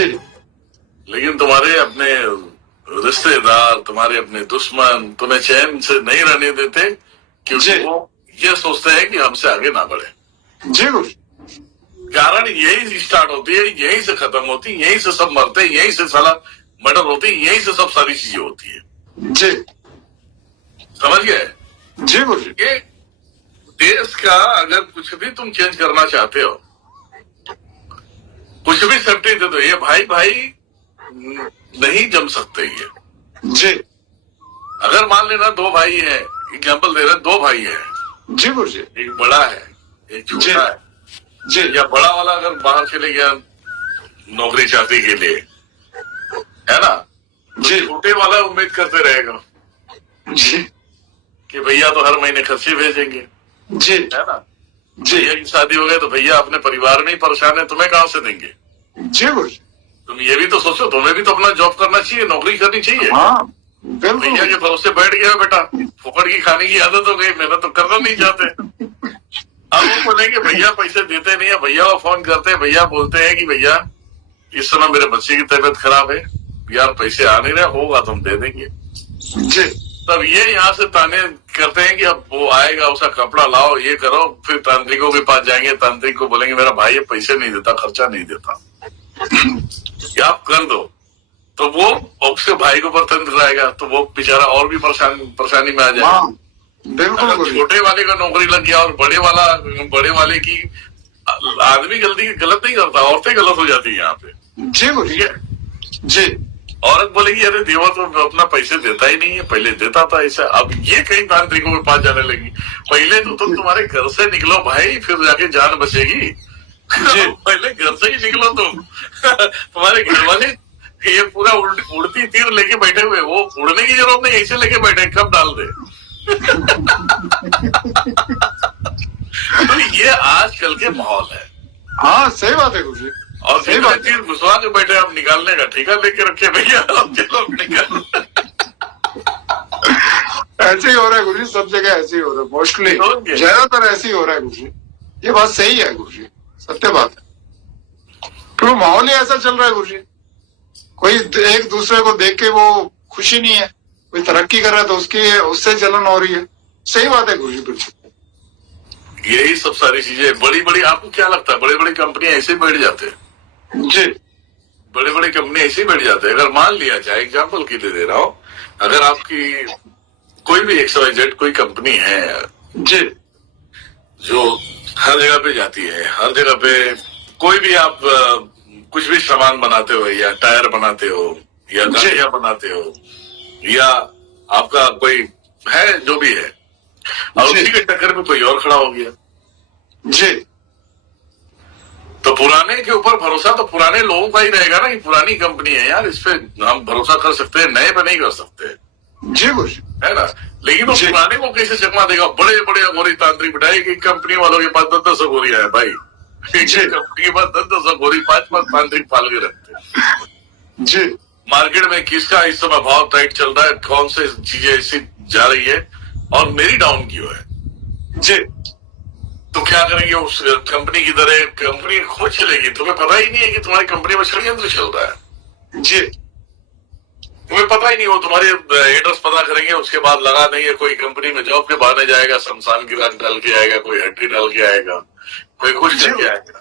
जी। लेकिन तुम्हारे अपने रिश्तेदार, तुम्हारे अपने दुश्मन तुम्हें चैन से नहीं रहने देते, क्योंकि जी। वो ये सोचते हैं कि हमसे आगे ना बढ़े। जी गुरुजी। कारण यही से स्टार्ट होती है, यही से खत्म होती है, यही से सब मरते हैं, यही से साला मर्डर होती है, यही से सब सारी चीजें होती है। जी। समझ गए? जी गुरुजी। ये देश का अगर कुछ भी तुम चेंज करना चाहते हो, कुछ भी सेफ्टी दे दो, ये भाई भाई नहीं जम सकते ये। जी। अगर मान लेना दो भाई है, एग्जाम्पल दे रहे, दो भाई है, जी गुरुजी। एक बड़ा है एक छोटा है, जी। या बड़ा वाला अगर बाहर चले गया नौकरी चाकरी के लिए, है ना, तो जी। छोटे वाला उम्मीद करते रहेगा जी। कि भैया तो हर महीने खर्चे भेजेंगे, जी। है ना। जी। भैया की शादी हो गई तो भैया अपने परिवार में ही परेशान है, तुम्हें कहां से देंगे? जी गुरुजी। तुम ये भी तो सोचो, तुम्हें भी तो अपना जॉब करना चाहिए, नौकरी करनी चाहिए। हाँ भैया बिल्कुल। के भरोसे बैठ गया बेटा, फुकड़ की खाने की आदत हो गई, मेहनत तो करना नहीं चाहते। अब वो बोलेंगे भैया पैसे देते नहीं है, भैया वो फोन करते हैं, भैया बोलते हैं कि भैया इस समय मेरे बच्चे की तबीयत खराब है यार, पैसे आ नहीं रहे, होगा तुम दे देंगे। जी। तब ये यहाँ से ताने करते हैं कि अब वो आएगा, उसका कपड़ा लाओ, ये करो, फिर तांत्रिकों के पास जाएंगे, तांत्रिक को बोलेंगे मेरा भाई ये पैसे नहीं देता, खर्चा नहीं देता, क्या आप कर दो। तो वो उसके भाई के ऊपर तंत्र रहेगा, तो वो बेचारा और भी परेशानी में आ जाएगा। हाँ बिल्कुल अगर गुरुजी। छोटे वाले का नौकरी लग गया और बड़े वाले की, आदमी गलत नहीं करता, औरतें गलत हो जाती है यहाँ पे। जी गुरुजी। ठीक है, जी। औरत बोलेगी अरे देवा तो अपना पैसे देता ही नहीं है, पहले देता था ऐसा। अब ये कई तांत्रिकों के पास जाने लगी, पहले तो तुम तुम्हारे घर से निकलो भाई, फिर जाके जान बचेगी। पहले घर से ही निकलो तुम। तुम्हारे घर वाले ये पूरा उड़ती तीर लेके बैठे हुए, वो उड़ने की जरूरत नहीं, ऐसे लेके बैठे, कब डाल दे। तो ये आजकल के माहौल है। हाँ सही बात है गुरुजी। और सही बात है। तीर घुसवा के बैठे, हम निकालने का ठेका लेके रखे भैया, अब चलो निकाल। ऐसे ही हो रहा है गुरुजी, सब जगह ऐसे ही हो रहा है, मोस्टली ज्यादातर ऐसे ही हो रहा है गुरुजी। ये बात सही है गुरुजी, सत्य बात है। क्यों माहौल ही ऐसा चल रहा है गुरुजी, कोई एक दूसरे को देख के वो खुशी नहीं है, कोई तरक्की कर रहा है तो उससे जलन हो रही है। सही बात है गुरुजी बिल्कुल। यही सब सारी चीजें बड़ी बड़ी, आपको क्या लगता है बड़ी बड़ी कंपनियां ऐसे ही बैठ जाते हैं? जी। बड़ी बड़ी कंपनी ऐसे ही बैठ जाते हैं। अगर मान लिया जाए, एग्जाम्पल की दे रहा हूं, अगर आपकी कोई भी XYZ कोई कंपनी है जी। जो हर जगह पे जाती है, हर जगह पे कोई भी आप कुछ भी सामान बनाते हो, या टायर बनाते हो, या गाड़ियां बनाते हो, या आपका कोई है जो भी है, और उसी के टक्कर में कोई और खड़ा हो गया, जी। तो पुराने के ऊपर भरोसा तो पुराने लोगों का ही रहेगा ना, कि पुरानी कंपनी है यार, इस पे हम भरोसा कर सकते हैं, नए पे नहीं कर सकते, जी गुरुजी। है ना। लेकिन वो पुराने को कैसे चकमा देगा? बड़े बड़े अघोरी तांत्रिक बिठाए, एक कंपनी वालों के पास 10-10 अघोरियां है भाई, एक कंपनी के पास 10-10 अघोरी, 5-5 तांत्रिक पाल के रखते हैं। जी। मार्केट में किसका इस समय भाव टाइट चल रहा है, कौन से चीजें ऐसी जा रही है, और मेरी डाउन क्यों है जी। तो क्या करेंगे? उस कंपनी की तरह कंपनी खुद चलेगी, तुम्हें पता ही नहीं है कि तुम्हारी कंपनी में षड्यंत्र चल रहा है। जी। तुम्हें पता ही नहीं, वो तुम्हारे एड्रेस पता करेंगे, उसके बाद लगा देंगे, कोई कंपनी में जॉब के बहाने जाएगा, शमशान की राख डाल के आएगा, कोई हड्डी डाल के आएगा, कोई कुछ करके आएगा।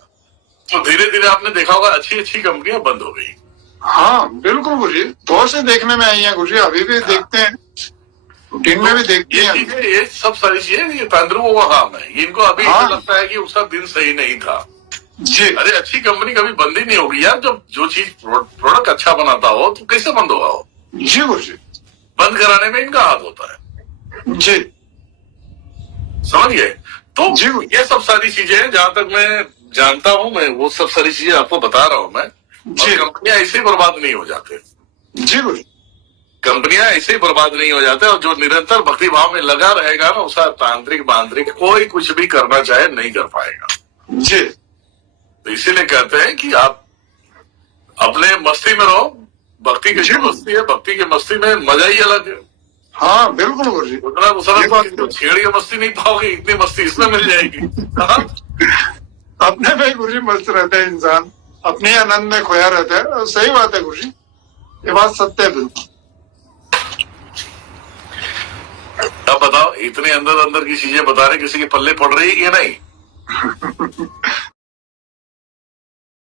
तो धीरे धीरे आपने देखा होगा अच्छी अच्छी कंपनियां बंद हो गई। हाँ बिल्कुल गुरुजी, दौर से देखने में आई है गुरुजी, अभी भी देखते हैं, रूटीन में भी देखते हैं। ये सब सारी चीजें ये तांत्रिकों का काम है, इनको अभी लगता है कि उसका दिन सही नहीं था। जी। अरे अच्छी कंपनी कभी बंद ही नहीं होगी यार, जब जो चीज प्रोडक्ट अच्छा बनाता हो तो कैसे बंद होगा वो? जी गुरुजी। बंद कराने में इनका हाथ होता है। जी। समझ गए? तो जी। ये सब सारी चीजें जहां तक मैं जानता हूं, मैं वो सब सारी चीजें आपको बता रहा हूं मैं। और कंपनियां ऐसे ही बर्बाद नहीं हो जाते। जी गुरुजी। कंपनियां ऐसे ही बर्बाद नहीं हो जाते, और जो निरंतर भक्ति भाव में लगा रहेगा ना, उसका तांत्रिक मांत्रिक कोई कुछ भी करना चाहे नहीं कर पाएगा। जी। तो इसीलिए कहते हैं कि आप अपने मस्ती में रहो, भक्ति की मस्ती है, भक्ति की मस्ती में मजा ही अलग है। हाँ बिल्कुल गुरुजी। उतना दूसरा छेड़ी मस्ती नहीं पाओगे, इतनी मस्ती इसमें मिल जाएगी। अपने में गुरुजी मस्त रहते हैं इंसान। अपने आनंद में खोया रहता है। सही बात है गुरु जी, ये बात सत्य है बिल्कुल। अब बताओ, इतने अंदर अंदर की चीजें बता रहे, किसी के पल्ले पड़ रही है कि नहीं?